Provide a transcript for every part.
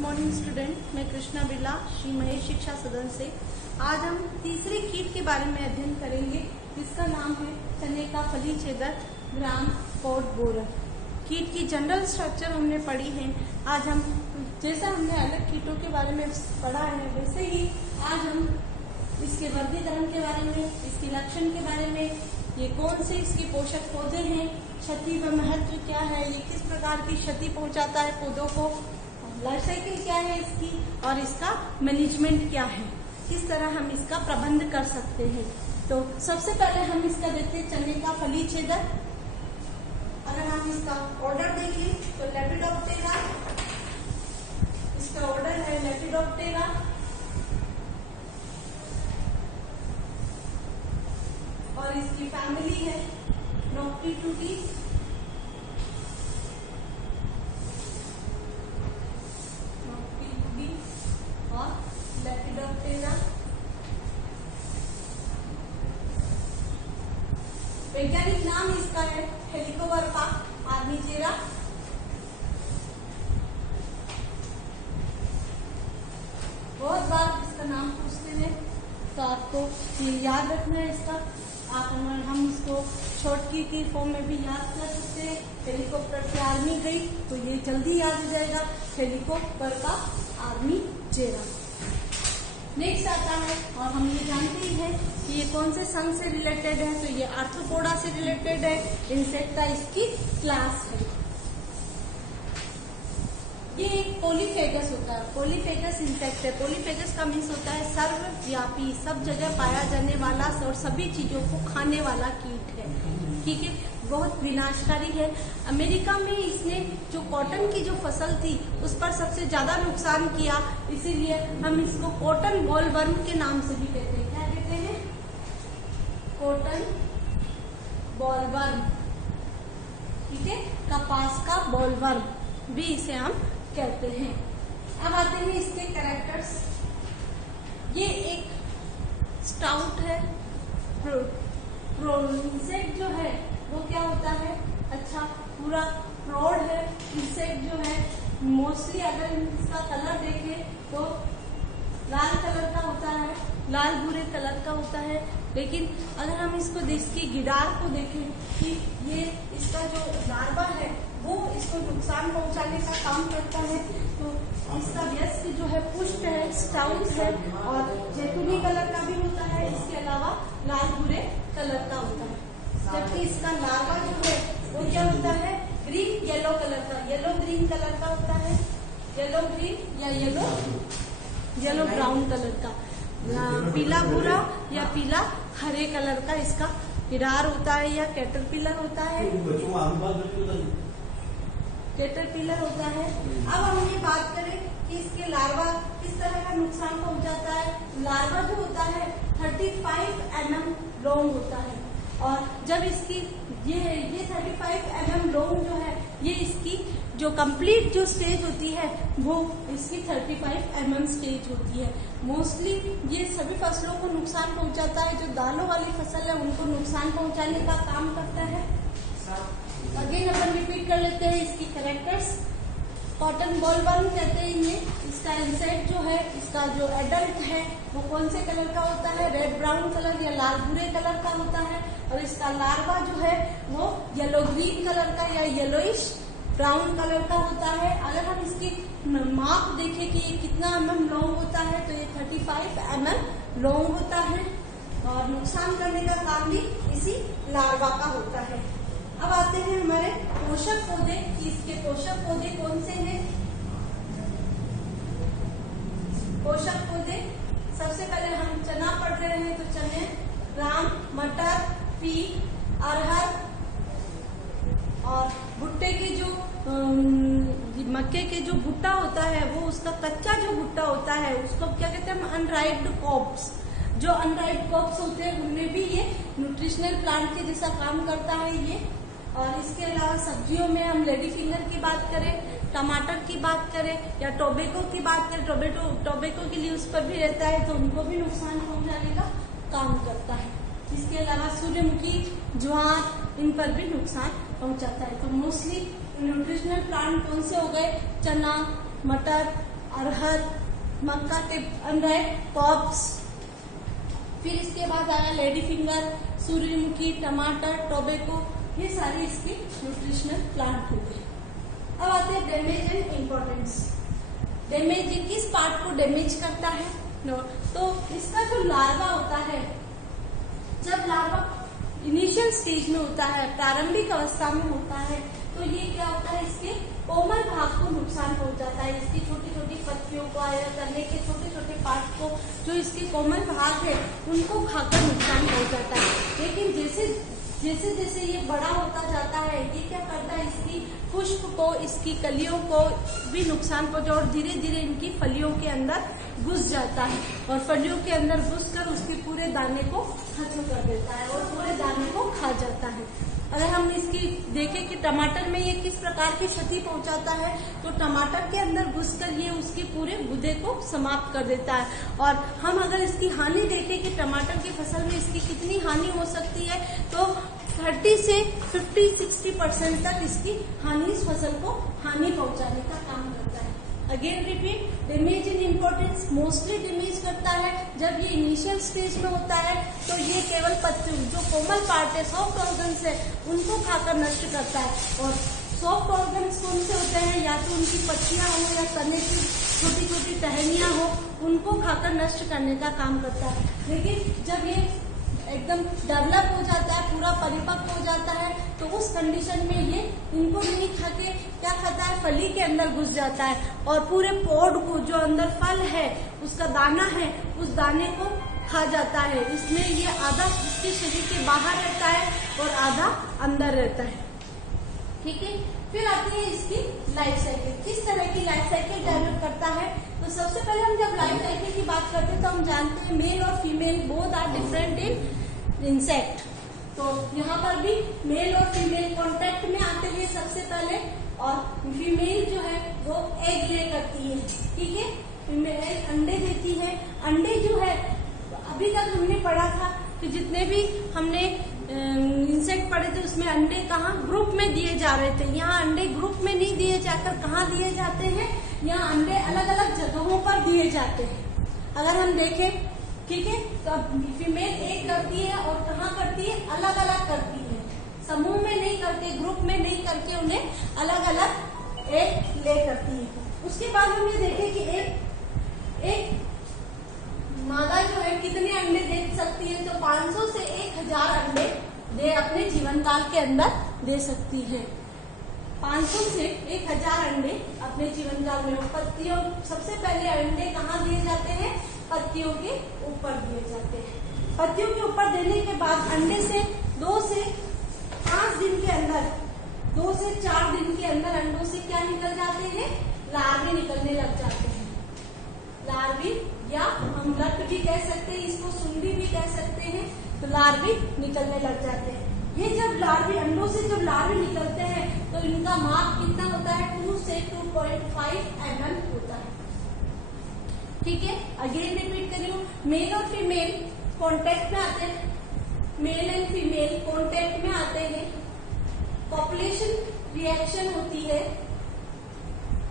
Morning student, मैं कृष्णा बिरला श्री महेश शिक्षा सदन से। आज हम तीसरे कीट के बारे में अध्ययन करेंगे जिसका नाम है चने का फली छेदक ग्राम कोड बोरर। कीट की जनरल स्ट्रक्चर हमने पढ़ी है। आज हम जैसा हमने अलग कीटों के बारे में पढ़ा है वैसे ही आज हम इसके वर्गीकरण के बारे में, इसके लक्षण के बारे में, ये कौन से इसके पोषक पौधे हैं, क्षति व महत्व क्या है, ये किस प्रकार की क्षति पहुंचाता है पौधों को, लाइफ साइकिल क्या है इसकी और इसका मैनेजमेंट क्या है, किस तरह हम इसका प्रबंध कर सकते हैं। तो सबसे पहले हम इसका देखते हैं चने का फली छेदक। अगर हम इसका ऑर्डर देखें तो लेपिडोप्टेरा, इसका ऑर्डर है लेपिडोप्टेरा। और इसकी फैमिली है नोक्टिट्यूडीज। और लेपिडोप्टेरा। वैज्ञानिक नाम इसका है हेलिकोवर्पा आर्मीजेरा। बहुत बार इसका नाम पूछते हैं तो आपको ये याद रखना है इसका। आप हम इसको छोटकी की फॉर्म में भी याद कर सकते हैं। हेलीकॉप्टर से आर्मी गई तो ये जल्दी याद हो जाएगा, हेलिकोवर्पा आर्मीजेरा। नेक्स्ट आता है और हम ये जानते ही हैं कि ये कौन से संघ से रिलेटेड है, तो ये आर्थ्रोपोडा से रिलेटेड है। इंसेक्टा इसकी क्लास है। ये एक पॉलीफेगस होता है, पॉलीफेगस इंसेक्ट है। पॉलीफेगस का मीन्स होता है सर्वव्यापी, सब जगह पाया जाने वाला और सभी चीजों को खाने वाला कीट है। ठीक है, बहुत विनाशकारी है। अमेरिका में इसने जो कॉटन की जो फसल थी उस पर सबसे ज्यादा नुकसान किया, इसीलिए हम इसको कॉटन बॉलवर्म के नाम से भी कहते हैं। क्या कहते हैं? Cotton bollworm. ठीक है, कपास का बॉलवर्म भी इसे हम कहते हैं। अब आते हैं इसके कैरेक्टर्स। ये एक स्टाउट है। इंसेक्ट जो है वो क्या होता है, अच्छा पूरा प्रौढ़ है। इंसेक्ट जो है मोस्टली अगर इसका कलर देखें तो लाल कलर का होता है, लाल भूरे कलर का होता है। लेकिन अगर हम इसकी गिडार को देखें कि ये इसका जो लार्वा है वो इसको नुकसान पहुंचाने का काम करता है, तो इसका वयस्क जो है पुष्ट है, स्टाउट है और जैतूनी कलर का भी होता है। इसके अलावा लाल भूरे कलर का होता है। जबकि इसका लार्वा जो है वो क्या होता है, ग्रीन येलो कलर का, येलो ग्रीन कलर का होता है। येलो ग्रीन या येलो ब्राउन कलर का, पीला भूरा या पीला हरे कलर का इसका गिडार होता है या कैटरपिलर होता है। कैटरपिलर होता है। अब हम ये बात करें कि इसके लार्वा किस तरह का नुकसान पहुंचाता है। लार्वा जो होता है 35 mm लॉन्ग होता है और जब इसकी ये 35 mm लॉन्ग जो है ये इसकी जो कंप्लीट जो स्टेज होती है वो इसकी 35 mm स्टेज होती है। मोस्टली ये सभी फसलों को नुकसान पहुंचाता है। जो दालों वाली फसल है उनको नुकसान पहुंचाने का काम करता है। अगेन अपन रिपीट कर लेते हैं इसकी कैरेक्टर्स। कॉटन बॉलवर्म कहते हैं ये। इसका इंसेक्ट जो है, इसका जो एडल्ट है वो कौन से कलर का होता है, रेड ब्राउन कलर या लाल भूरे कलर का होता है। और इसका लार्वा जो है वो येलो ग्रीन कलर का या येलोइश ब्राउन कलर का होता है। अगर हम इसकी माप देखें कि ये कितना mm लॉन्ग होता है तो ये 35 mm लॉन्ग होता है और नुकसान करने का काम भी इसी लार्वा का होता है। अब आते हैं हमारे पोषक पौधे कि इसके पोषक पौधे कौन से हैं। पोषक पौधे सबसे पहले हम चना पढ़ रहे हैं तो चने, ग्राम, मटर, पीक, अरहर और भुट्टे के जो मक्के के जो भुट्टा होता है वो उसका कच्चा जो भुट्टा होता है उसको क्या कहते हैं, अनराइप्ड कॉप्स। जो अनराइप्ड कॉप्स होते हैं उनमें भी ये न्यूट्रिशनल प्लांट के जैसा काम करता है ये। और इसके अलावा सब्जियों में हम लेडी फिंगर की बात करें, टमाटर की बात करें या टोबैको की बात करें, टोबैको के लिए उस पर भी रहता है तो उनको भी नुकसान पहुंचाने का काम करता है। इसके अलावा सूर्यमुखी, ज्वार, इन पर भी नुकसान पहुंचाता है। तो मोस्टली न्यूट्रिशनल प्लांट कौन से हो गए, चना, मटर, अरहर, मक्का के अनराइप कॉर्प्स। फिर इसके बाद आया लेडी फिंगर, सूर्यमुखी, टमाटर, टोबैको, ये सारे इसके न्यूट्रिशनल प्लांट हो गए। अब आते हैं डैमेज एंड इम्पोर्टेंस। डैमेज किस पार्ट को डैमेज करता है? तो इसका जो लार्वा होता है, जब लार्वा इनिशियल स्टेज में होता है, प्रारंभिक अवस्था में होता है, तो ये क्या होता है, इसके कोमल भाग को नुकसान पहुंचाता है। इसकी छोटी छोटी पत्तियों को, आयर करने के छोटे छोटे पार्ट को, जो इसके कोमल भाग है उनको खाकर नुकसान पहुंचाता है। लेकिन जैसे जैसे ये बड़ा होता जाता है, ये क्या करता है, इसकी पुष्प को, इसकी कलियों को भी नुकसान पहुंचा और धीरे धीरे इनकी फलियों के अंदर घुस जाता है और फलियों के अंदर घुसकर उसके पूरे दाने को खत्म कर देता है और पूरे दाने को खा जाता है। अगर हम इसकी देखें कि टमाटर में ये किस प्रकार की क्षति पहुंचाता है, तो टमाटर के अंदर घुसकर ये उसके पूरे गुदे को समाप्त कर देता है। और हम अगर इसकी हानि देखें कि टमाटर की फसल में इसकी कितनी हानि हो सकती है, तो 30 से 50-60% तक इसकी हानि, इस फसल को हानि पहुंचाने का काम करता है। Again repeat, damage in importance mostly damage करता है जब ये इनिशियल स्टेज में होता है, तो ये केवल पत्ती, जो कोमल पार्ट है, सॉफ्ट ऑर्गन्स है, उनको खाकर नष्ट करता है। और सॉफ्ट ऑर्गन्स कौन से होते हैं, या तो उनकी पत्तियां हो या तने की छोटी छोटी टहनियां हो, उनको खाकर नष्ट करने का काम करता है। लेकिन जब ये एकदम डेवलप हो जाता है, पूरा परिपक्व हो जाता है, तो उस कंडीशन में ये इनको नहीं खाके क्या खाता है, फली के अंदर घुस जाता है और पूरे पॉड को, जो अंदर फल है, उसका दाना है, उस दाने को खा जाता है। इसमें ये आधा इसके शरीर के बाहर रहता है और आधा अंदर रहता है। ठीक है, फिर आती है इसकी लाइफ साइकिल। किस तरह की लाइफ साइकिल डेवलप करता है, तो सबसे पहले हम जब लाइफ साइकिल की बात करते हैं तो हम जानते हैं मेल और female both are different in insect. तो यहाँ पर भी मेल और फीमेल कांटेक्ट में आते हैं सबसे पहले, और फीमेल जो है वो एग ले करती है। ठीक है, फीमेल अंडे देती है। अंडे जो है, अभी तक हमने पढ़ा था कि जितने भी हमने इंसेक्ट पढ़े थे उसमें अंडे कहाँ ग्रुप में दिए जा रहे थे। यहाँ अंडे ग्रुप में नहीं दिए जाकर कहाँ दिए जाते हैं, यहाँ अंडे अलग अलग जगहों पर दिए जाते हैं। अगर हम देखें, ठीक है, तो फीमेल एक करती है और कहाँ करती है, अलग अलग करती है, समूह में नहीं करते, ग्रुप में नहीं करके उन्हें अलग अलग एक ले करती है। उसके बाद हम ये देखें कि एक मादा जो है कितने अंडे दे सकती है, तो 500 से 1000 अंडे दे अपने जीवन काल के अंदर दे सकती है। 500 से 1000 अंडे अपने जीवन काल में। पत्तियों, सबसे पहले अंडे कहाँ दिए जाते हैं, पत्तियों के ऊपर दिए जाते हैं। पत्तियों के ऊपर देने के बाद अंडे से 2 से 5 दिन के अंदर, 2 से 4 दिन के अंदर अंडों से क्या निकल जाते हैं, लार्वे निकलने लग जाते हैं। लार्वी, या हम लट भी कह सकते हैं, इसको सुंडी भी कह सकते हैं। तो लार्वे निकलने लग जाते हैं। ये जब लार्वे, अंडों से जब लार्वे निकलते हैं तो इनका माप कितना होता है, 2 से 2.5 mm होता है। ठीक है, अगेन रिपीट करियो, मेल और फीमेल कांटेक्ट में आते हैं, मेल एंड फीमेल कांटेक्ट में आते हैं, पॉपुलेशन रिएक्शन होती है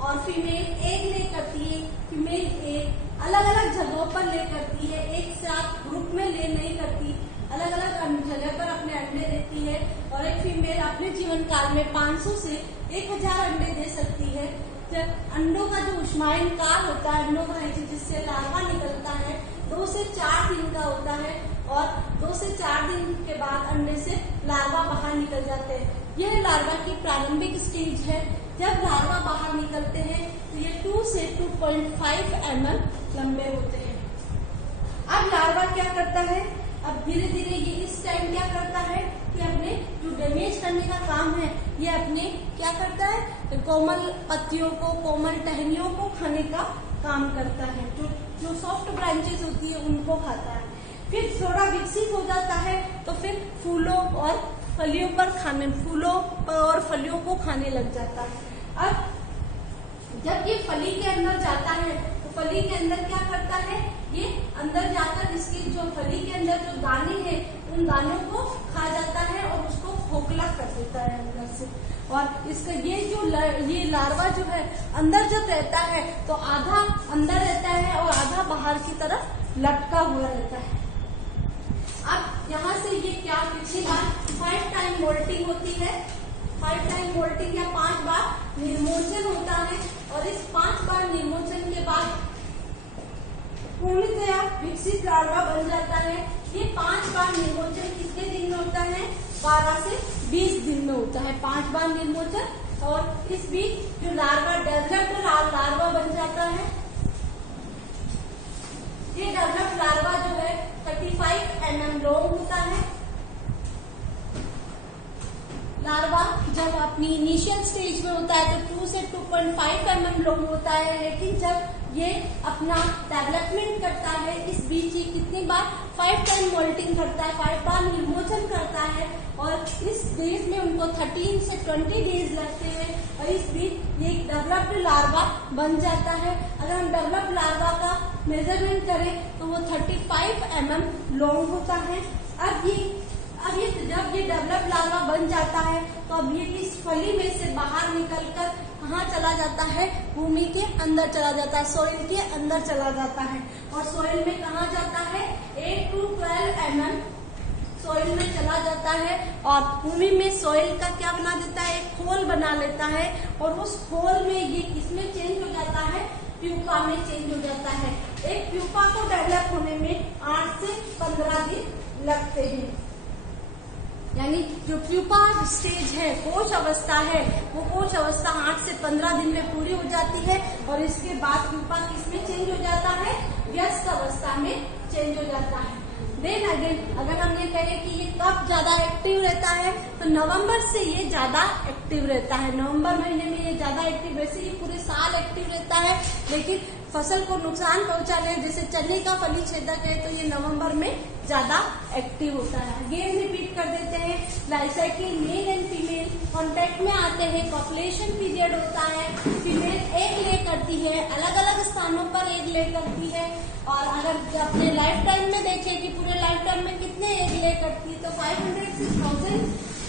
और फीमेल एग ले करती है। फीमेल एग अलग अलग जगहों पर ले करती है, एक साथ ग्रुप में ले नहीं करती, अलग अलग जगह पर अपने अंडे देती है। और एक फीमेल अपने जीवन काल में 500 से 1000 अंडे दे सकती है। जब अंडों का जो ऊष्मायन काल होता है, अंडों का जिससे लार्वा निकलता है, 2 से 4 दिन का होता है और 2 से 4 दिन के बाद अंडे से लार्वा बाहर निकल जाते हैं। यह लार्वा की प्रारंभिक स्टेज है। जब लार्वा बाहर निकलते हैं तो ये 2 से 2.5 mm लंबे होते हैं। अब लार्वा क्या करता है, अब धीरे धीरे ये इस टाइम क्या करता है कि अपने जो डैमेज करने का काम है, ये अपने क्या करता है, कोमल पत्तियों को, कोमल टहनियों को खाने का काम करता है। जो सॉफ्ट ब्रांचेस होती है उनको खाता है। फिर थोड़ा विकसित हो जाता है तो फिर फूलों और फलियों पर खाने, फूलों और फलियों को खाने लग जाता है। अब जब ये फली के अंदर जाता है तो फली के अंदर क्या करता है, ये अंदर जाकर इसकी जो फली के अंदर जो दाने हैं उन दानों को खा जाता है और उसको खोखला कर देता है अंदर से। और इसका ये लार्वा जो है अंदर जब रहता है तो आधा अंदर रहता है और आधा बाहर की तरफ लटका हुआ रहता है। अब यहाँ से ये क्या पिछली बार 5 टाइम मोल्टिंग होती है, 5 टाइम मोल्टिंग या 5 बार निर्मोचन होता है और इस 5 बार निर्मोचन के बाद पूर्णतया विकसित लार्वा बन जाता है। ये 5 बार निर्मोचन कितने दिन में होता है? 12 से 20 दिन में होता है 5 बार निर्मोचन। और इस बीच जो लार्वा डेवलप्ड लार्वा बन जाता है, ये डेवलप्ड लार्वा जो है 35 mm लॉन्ग होता है। लार्वा जब अपनी इनिशियल स्टेज में होता है तो 2 से 2.5 mm लॉन्ग होता है, लेकिन जब ये अपना डेवलपमेंट करता है इस बीच ये कितनी बार 5 टाइम मोल्टिंग करता है, 5 बार निर्मोचन करता है और इस डेज में उनको 13 से 20 डेज लगते हैं और इस बीच ये एक डेवलप्ड लार्वा बन जाता है। अगर हम डेवलप्ड लार्वा का मेजरमेंट करें तो वो 35 mm लॉन्ग होता है। अब ये जब ये डेवलप्ड लार्वा बन जाता है तो अब ये इस फली में से बाहर निकलकर कहाँ चला जाता है? भूमि के अंदर चला जाता है, सॉइल के अंदर चला जाता है। और सॉइल में कहाँ जाता है? 8 to 12 mm सॉइल में चला जाता है और भूमि में सॉइल का क्या बना देता है? एक खोल बना लेता है और उस खोल में ये किसमें चेंज हो जाता है? प्यूपा में चेंज हो जाता है। एक प्यूपा को डेवलप होने में 8 से 15 दिन लगते हैं। यानी जो प्यूपा स्टेज है, कोश अवस्था है, वो कोश अवस्था 8 से 15 दिन में पूरी हो जाती है और इसके बाद प्यूपा किसमें चेंज हो जाता है? व्यस्क अवस्था में चेंज हो जाता है। देन अगेन अगर हम ये कहें कि ये कब ज्यादा एक्टिव रहता है तो नवंबर से ये ज्यादा एक्टिव रहता है। नवंबर महीने में ये ज्यादा एक्टिव, वैसे ये पूरे साल एक्टिव रहता है, लेकिन फसल को नुकसान पहुंचाने जैसे चने का फली छेदक है तो ये नवंबर में ज्यादा एक्टिव होता है। अगेन रिपीट कर देते हैं, life cycle male and female contact में आते हैं, पॉपुलेशन पीरियड होता है, फीमेल एग ले करती है, अलग अलग स्थानों पर एग ले करती है और अगर अपने लाइफ टाइम में देखें कि पूरे लाइफ टाइम में कितने एग ले करती है तो 500 से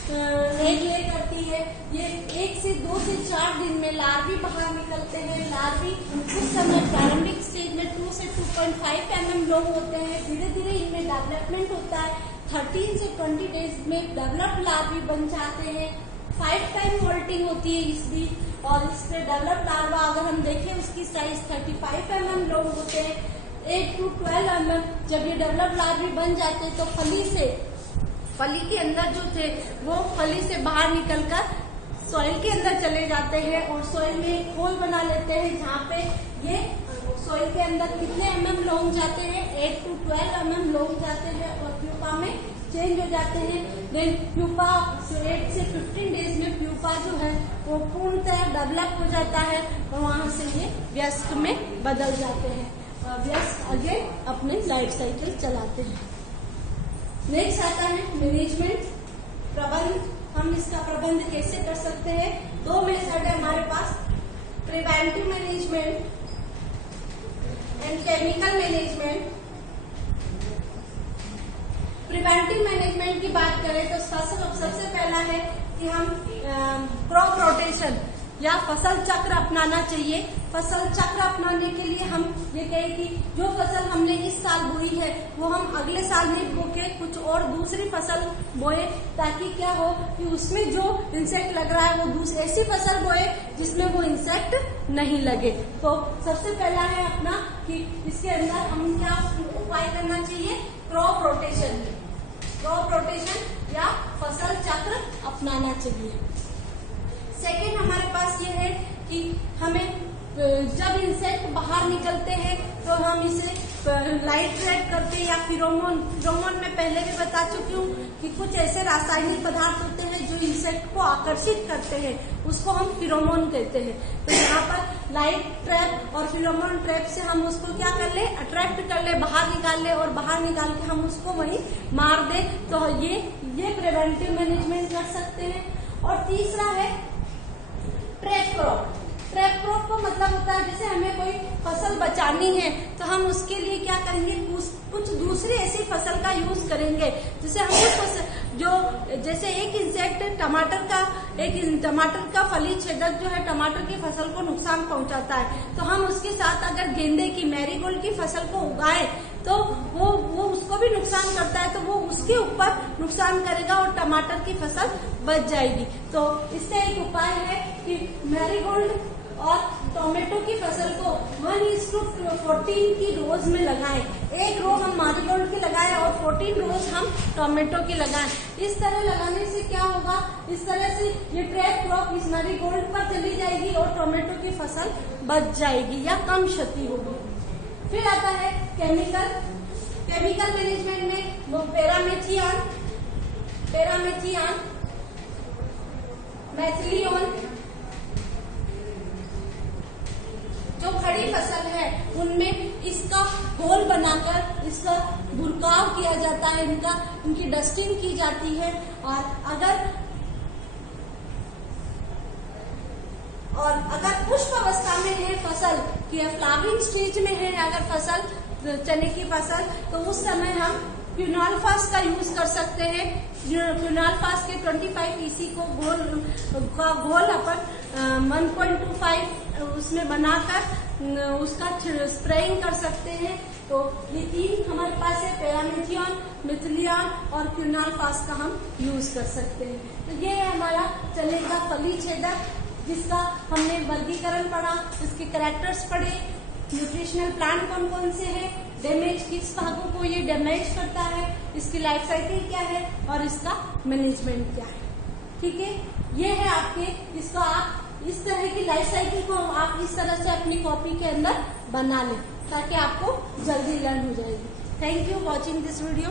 1000 एग ले करती है। ये 1 से 2 से 4 दिन में लार्वी बाहर निकलते हैं। लार्वी उस समय प्रारंभिक स्टेज में 2 से 2.5 mm लॉन्ग होते हैं, धीरे धीरे इनमें डेवलपमेंट होता है। 13 से 20 डेज में डेवलप्ड लार्वी बन जाते हैं। 5 टाइम मोल्टिंग होती है इस बीच और इसमें डेवलप्ड लार्वा अगर हम देखें उसकी साइज 35 mm लॉन्ग होते हैं। 8 to 12 mm जब ये डेवलप्ड लार्वी बन जाते हैं तो फली के अंदर जो थे वो फली से बाहर निकलकर सॉइल के अंदर चले जाते हैं और सॉइल में एक होल बना लेते हैं जहाँ पे ये सॉइल के अंदर कितने mm लॉन्ग जाते हैं? 8 to 12 mm लॉन्ग जाते हैं और प्यूपा में चेंज हो जाते हैं। देन प्यूपा 8 से 15 डेज में प्यूपा जो है वो पूर्णतः डेवलप हो जाता है और वहां से ये व्यस्क में बदल जाते हैं और व्यस्क अगेन अपने लाइफ साइकिल चलाते हैं। नेक्स्ट आता है मैनेजमेंट, प्रबंध। हम इसका प्रबंध कैसे कर सकते हैं? 2 मेथड है हमारे पास, preventive management and chemical management. Preventive management की बात करें तो सबसे पहला है कि हम क्रॉप रोटेशन या फसल चक्र अपनाना चाहिए। फसल चक्र अपनाने के लिए हम ये कहें कि जो फसल हमने इस साल बोई है वो हम अगले साल नहीं बो के कुछ और दूसरी फसल बोए, ताकि क्या हो कि उसमें जो इंसेक्ट लग रहा है वो दूसरी ऐसी फसल बोए जिसमें वो इंसेक्ट नहीं लगे। तो सबसे पहला है अपना कि इसके अंदर हम क्या उपाय करना चाहिए? क्रॉप रोटेशन या फसल चक्र अपनाना चाहिए। सेकेंड हमारे पास ये है कि हमें जब इंसेक्ट बाहर निकलते हैं तो हम इसे लाइट ट्रैप करते हैं या फिरोमोन में पहले भी बता चुकी हूँ कि कुछ ऐसे रासायनिक पदार्थ होते हैं जो इंसेक्ट को आकर्षित करते हैं, उसको हम फिरोमोन कहते हैं। तो यहाँ पर लाइट ट्रैप और फिरोमोन ट्रैप से हम उसको क्या कर ले? अट्रैक्ट कर ले, बाहर निकाल ले और बाहर निकाल के हम उसको वहीं मार दे। तो ये प्रिवेंटिव मैनेजमेंट कर सकते हैं। और तीसरा है ट्रैप क्रॉप। ट्रैप क्रॉप का मतलब होता है जैसे हमें कोई फसल बचानी है तो हम उसके लिए क्या करेंगे? कुछ दूसरी ऐसी फसल का यूज करेंगे। जैसे हम कुछ जो जैसे एक इंसेक्ट टमाटर का एक टमाटर का फली छेदक जो है टमाटर की फसल को नुकसान पहुंचाता है, तो हम उसके साथ अगर गेंदे की मैरीगोल्ड की फसल को उगाए तो वो उसको भी नुकसान करता है, तो वो उसके ऊपर नुकसान करेगा और टमाटर की फसल बच जाएगी। तो इससे एक उपाय है कि मैरीगोल्ड और टोमेटो की फसल को 1:14 की रोज में लगाएं। 1 रो हम मैरीगोल्ड की लगाएं और 14 रोज हम टोमेटो की लगाएं। इस तरह लगाने से क्या होगा, इस तरह से ये ट्रैप क्रॉप इस मैरीगोल्ड पर चली जाएगी और टोमेटो की फसल बच जाएगी या कम क्षति होगी। फिर आता है केमिकल मैनेजमेंट में वो पेरामेथियन, मैथिलियन, जो खड़ी फसल है उनमें इसका घोल बनाकर इसका भुरकाव किया जाता है, इनकी डस्टिंग की जाती है। और अगर पुष्प अवस्था में है फसल कि फ्लावरिंग स्टेज में है अगर फसल चने की फसल, तो उस समय हम क्विनोलफास का यूज कर सकते हैं। क्विनोलफास के 25 EC को घोल अपन 1.25 उसमें बनाकर उसका स्प्रेइंग कर सकते हैं। तो ये 3 हमारे पास है, पेरामेथियन, मैथिलियन और क्विनोलफास का हम यूज कर सकते हैं। तो ये है हमारा चने का फली छेदक, जिसका हमने वर्गीकरण पढ़ा, इसके कैरेक्टर्स पढ़े, न्यूट्रिशनल प्लांट कौन कौन से हैं, डैमेज किस भागों को ये डैमेज करता है, इसकी लाइफ साइकिल क्या है और इसका मैनेजमेंट क्या है। ठीक है, ये है आपके, इसको आप इस तरह की लाइफ साइकिल को आप इस तरह से अपनी कॉपी के अंदर बना लें ताकि आपको जल्दी लर्न हो जाएगी। Thank you watching this video.